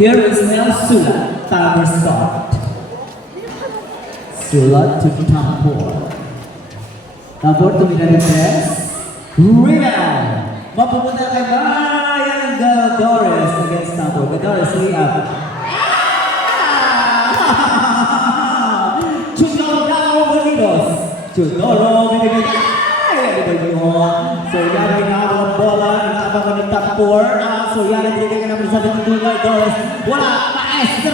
Here is now Sula. Timer start. Sula to Tampor. Tampor to Minarites. Rebound! Mapupunta kay Ryan Gadores against Tampor. Gadores, way up. Chudoro Bonitos. Chudoro Bonitos. So yan ang inabang bola, inabang ko ng Tampor. So yan ang binigay namin sa ating Gadores. Wala! Maestre!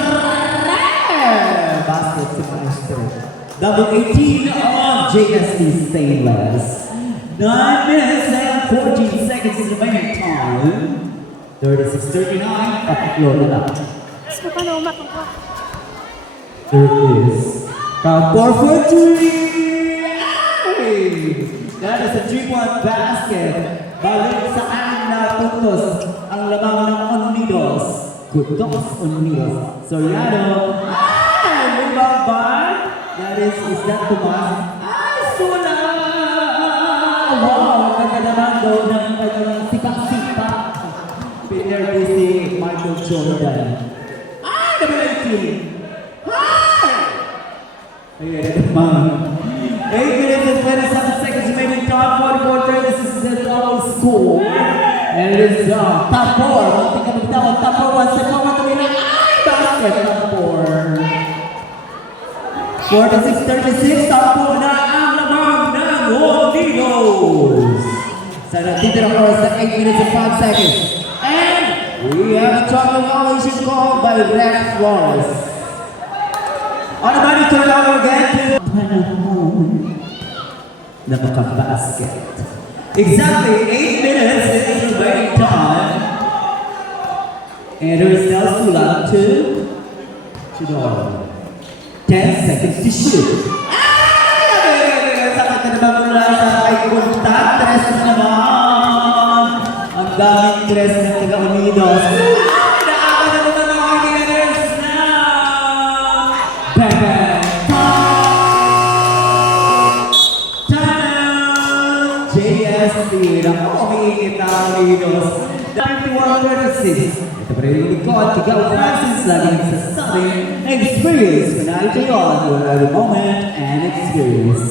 Basket si Maestre. Double 18 of JSC Stainless. 9 minutes and 14 seconds in the remaining time. 36-39, patiklo na lang. There it is. Tampor for 3! That is a 3-point basket. Balik sa anim na puntos ang lamang ng Unidos. Kudos Unidos. Soriano. Rebound by. That is that Tomas? Sula! Wow! Ang ganda naman daw ng kanyang sipak-sipak. Pinnerdy si Michael Jordan. Number 18! Ayan naman. 8 minutes and 27 seconds remaining time. 44-30. This is the total score. And it is Tampor. Muntik ka magtawag. Tampor 1 second. Basket Tampor. 46-36, Tampor na ang lamang ng Unidos. Sa natitirang oras na 8 minutes and 5 seconds. And we have a total violation called by Rex Flores. On the money turnover again to Panahon na makabasket. Exactly 8 minutes is the remaining time. And there is now Sula to Chidoro. 10 seconds to shoot. Sakit na naman mula sa kay Kunta. Tres na naman. Ang daming tres ng taga-Unidos. Naaman na naman ang aking tres na. Bang, bang. Time! JSC. Naku, umiingit na ang Unidos. 91-36. Ito pa rin yung likod, Tigaw Francis, lagi nagsasabi, experience, panalo kayo, you'll have a moment and experience.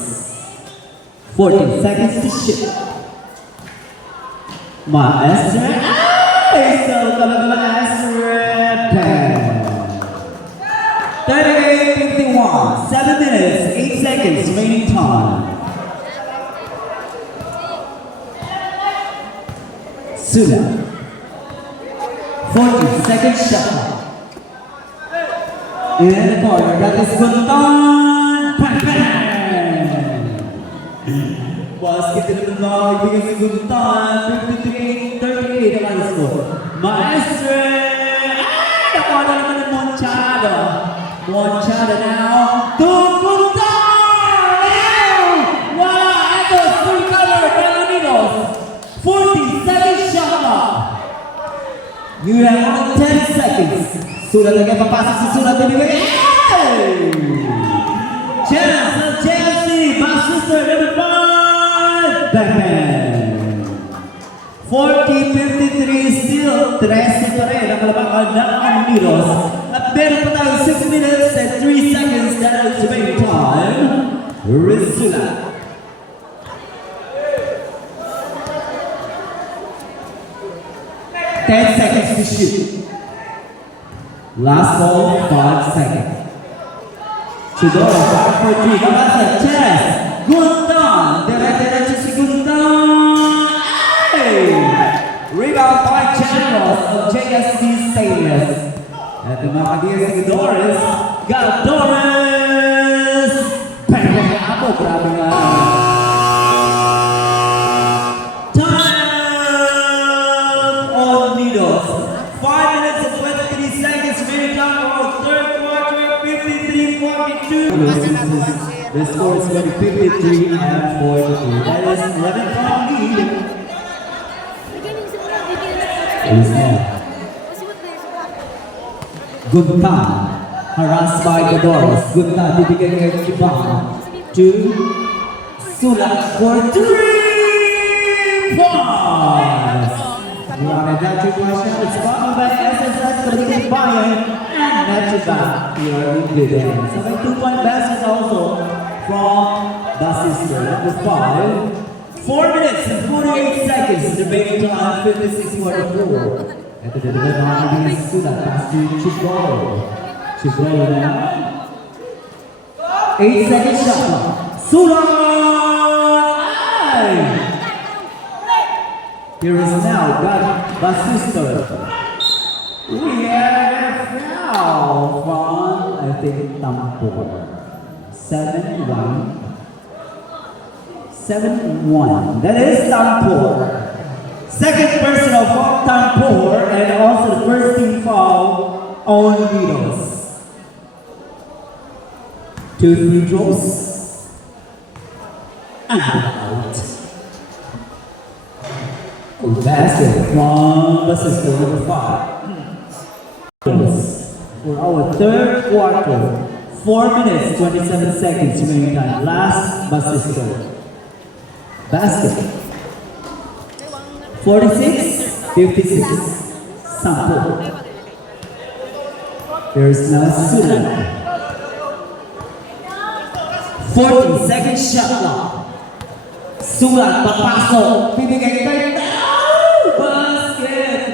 14 seconds to shoot. Maestre, so talaga Maestre, 38-51, 7 minutes, 8 seconds, remaining time. Sula. 40-second shot. In the corner, that is Guntan. Bang, bang! Basket na naman ibigay si Guntan. 53-38 ang alas ko. Maestre! Nakuha na naman ng Monchada. Monchada now. To Guntan! Wow! Ito, full cover ng Unidos. 40-second shot clock. You have only 10 seconds. Sula lagi papasok si Sula binigay. Chance of Chelsea, Manchester number 5. Bang bang. 40-53 still. 13 pa rin ang kalabangan ng Unidos. At meron pa tayo 6 minutes and 3 seconds that is remaining time. Sula. 10 seconds to shoot. Last ball, 5 seconds. Chidoro, 5 for 3. That's a chest. Guntan. Diretso si Guntan. Hey! Rebound by Generals of JSC Stainless. At the mga kadiya si Gadores. Gadores! Bang, bang, ako. Grabe nga. The score is going to 53 and 42. That is 11-point lead. It is now. Guntan, harassed by Gadores. Guntan bibigyan ng Kibang to Sula for 3 points. You want a 3-point shot? It's followed by SSS Balik Bayan and Metro here in Biden. So may 2-point basket also from the sister. Number 5. 4 minutes and 48 seconds. Remaining time 56-44. Ito na naman mga kaibigan sa sulat. Pass to Chigoro. Chigoro na. 8 seconds shot clock. Sulat! Here is now got Basister. We have a foul from, I think, Tampor. 7-1. 7-1. That is Tampor. Second personal foul, Tampor, and also the first team foul on Vitos. 2 free throws. And out. Basket from Basister, number 5. For our third quarter, 4 minutes, 27 seconds remaining time. Last Basister. Basket. 46-56. Sample. There's now Sulan. 14 seconds shot clock. Sulan papasok. Bibigay kay basket.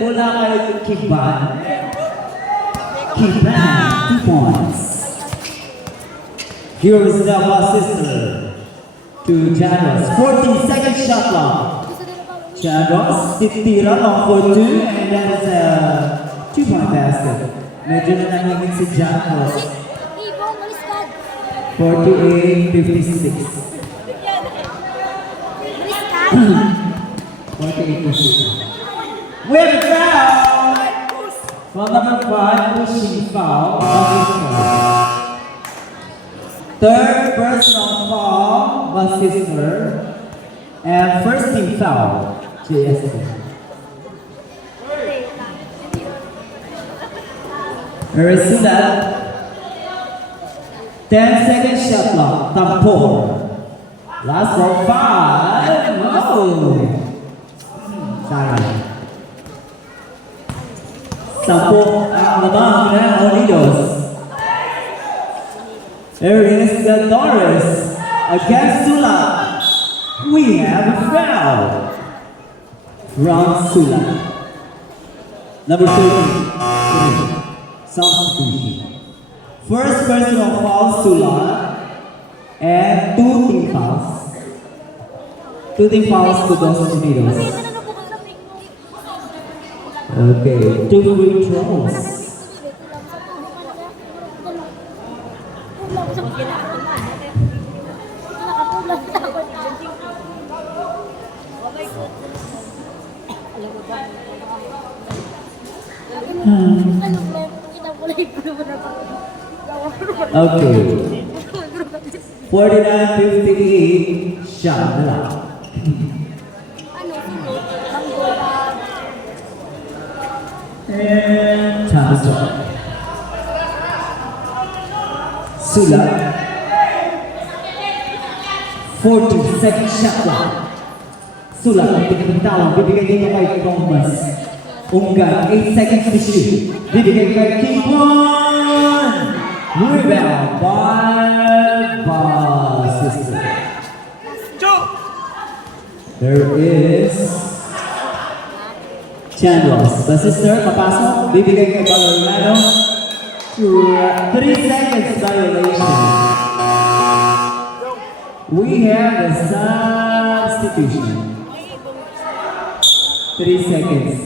Mula kay Kiban. Kiban, 2 points. Here is the Basister to Janos. 14 seconds shot clock. Janos, titira long for 2, and that is a 2-point basket. Medyo na nangingin si Janos. 48-56. 48-56. We have a foul from number 5, pushing foul. Third personal foul, Basister. And first team foul, JSC. Erisula. 10 seconds shot clock, Tampor. Last for 5. Oh! Sayang. 10 ang lamang ng Unidos. There is the Torres against Sula. We have a foul from Sula. Number 13. Substitution. First personal foul Sula and 2 team fouls. 2 team fouls to Dos Unidos. Okay, 2 free throws. Okay. 49-58 shot na lang. And time is up. Sula. 40 seconds shot clock. Sula, ang tingin-tawang bibigay dito kay Thomas. Ungan, 8 seconds to shoot. Bibigay kay Kingwon. Rebound by Basister. There is Chandros. Basister, papasok. Bibigay kay Balorado. 3 seconds violation. We have a substitution. 3 seconds.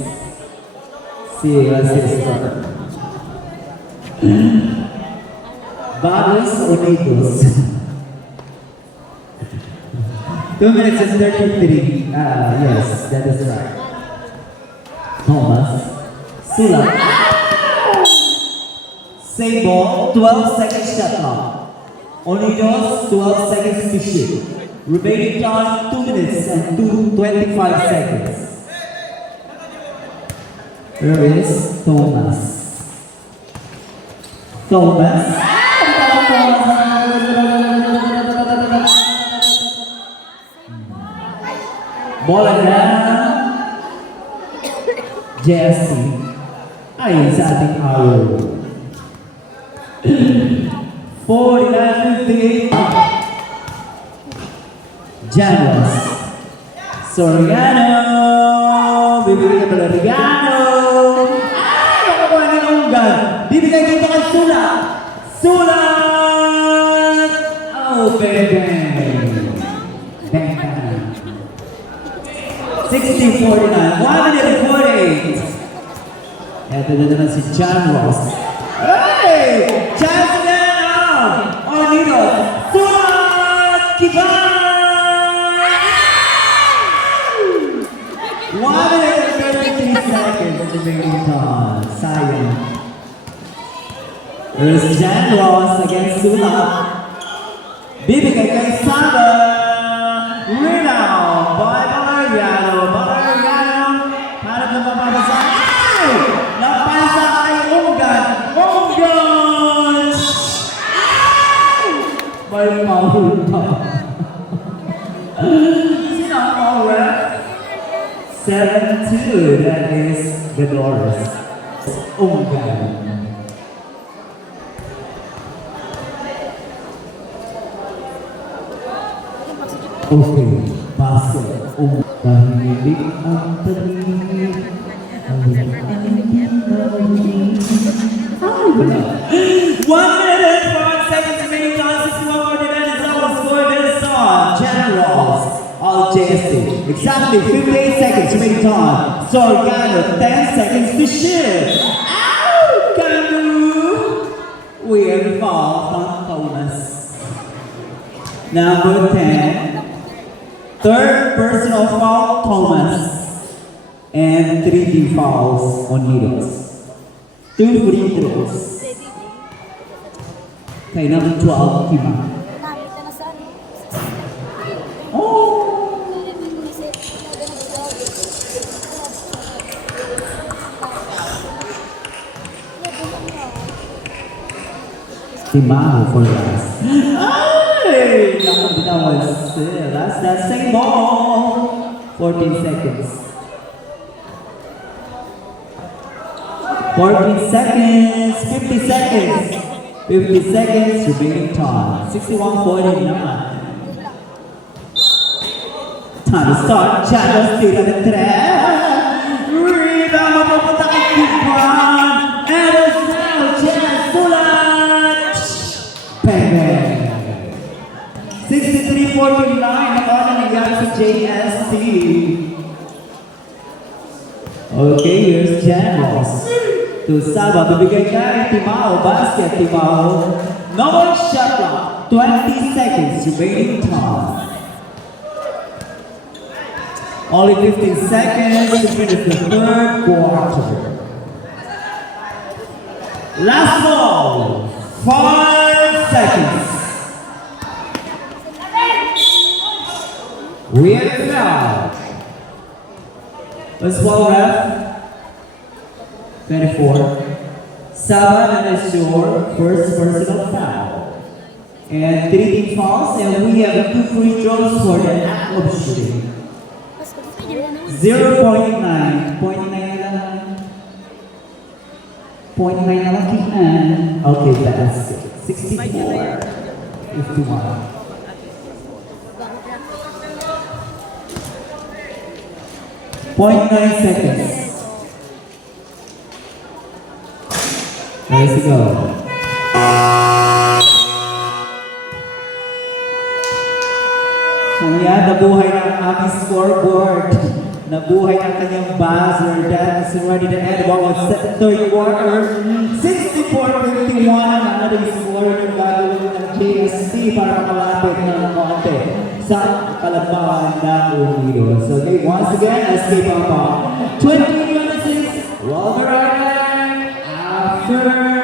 See, Basister. Barros Unidos. 2 minutes and 33. Yes, that is right. Thomas. Sula. Same ball, 12 seconds shot clock. Unidos, 12 seconds to shoot. Remaining time, 2 minutes and 25 seconds. There is Thomas. Thomas. Bola na Jesse. ayon sa ating araw. 49-58. Janos. Soriano. Bibigay ka pala Regano. Ay, nakukuha ng unggan. Bibigay dito kay Sulat. Sulat! Oh, baby. Bang. 60-49. 148. Ito na naman si John Ross. Hey! Chance again! On Nino. Sulat! Kiban! 133 seconds remaining time. Sayang. There's John Ross against Sulat. Bibigay kay Saba. Rebound by Valeriano. Harap na mapapasa. Ay! Napasa kay Unggan. Unggan! Ay! May mahul pa. Sino ang mahul? 7-2. That is the Doors. Unggan. Okay, base. Tahimik ang tahimik. 1 minute, 5 seconds remaining time. 61-49 is our score. This song, Generals, all JST. Exactly 58 seconds remaining time. Soriano, 10 seconds to shoot. Ow! Kanu! Weird fall from Thomas. Number 10. Third personal foul, Thomas. And 3 team fouls on Needles. 2 free throws. Kay number 12, Tima. Oh! Tima for last. Hey! That was that's that same ball. 14 seconds. 14 seconds. 50 seconds. 50 seconds remaining time. 61-49. Time to start. Chados tira ng 3. Rebound mapupunta kay Kibran. And it's now Jan Sulat. Bang bang. 63-49, nakala nangyari sa JST. Okay, here's Janos. To Saba, bibigay kay Timao, basket Timao. No more shot clock, 20 seconds remaining time. Only 15 seconds to finish the third quarter. Last ball, 5 seconds. We are foul. Let's ball ref. 24. Saba and Ashore, first personal foul. And 3 team fouls, and we have 2 free throws for the act of shooting. 0.9. 0.9 lang. 0.9 na lang kian. Okay, that's 64. 51. 0.9 seconds. Let's go. Ayan, nabuhay ang aming scoreboard. Nabuhay ang kanyang buzzer. That is already the end of our third quarter. 64-51 ang ating score ng gagawin ng JST para malapit ng konti sa kalabahan ng Unido. So okay, once again, let's keep on 20-26. Welcome right after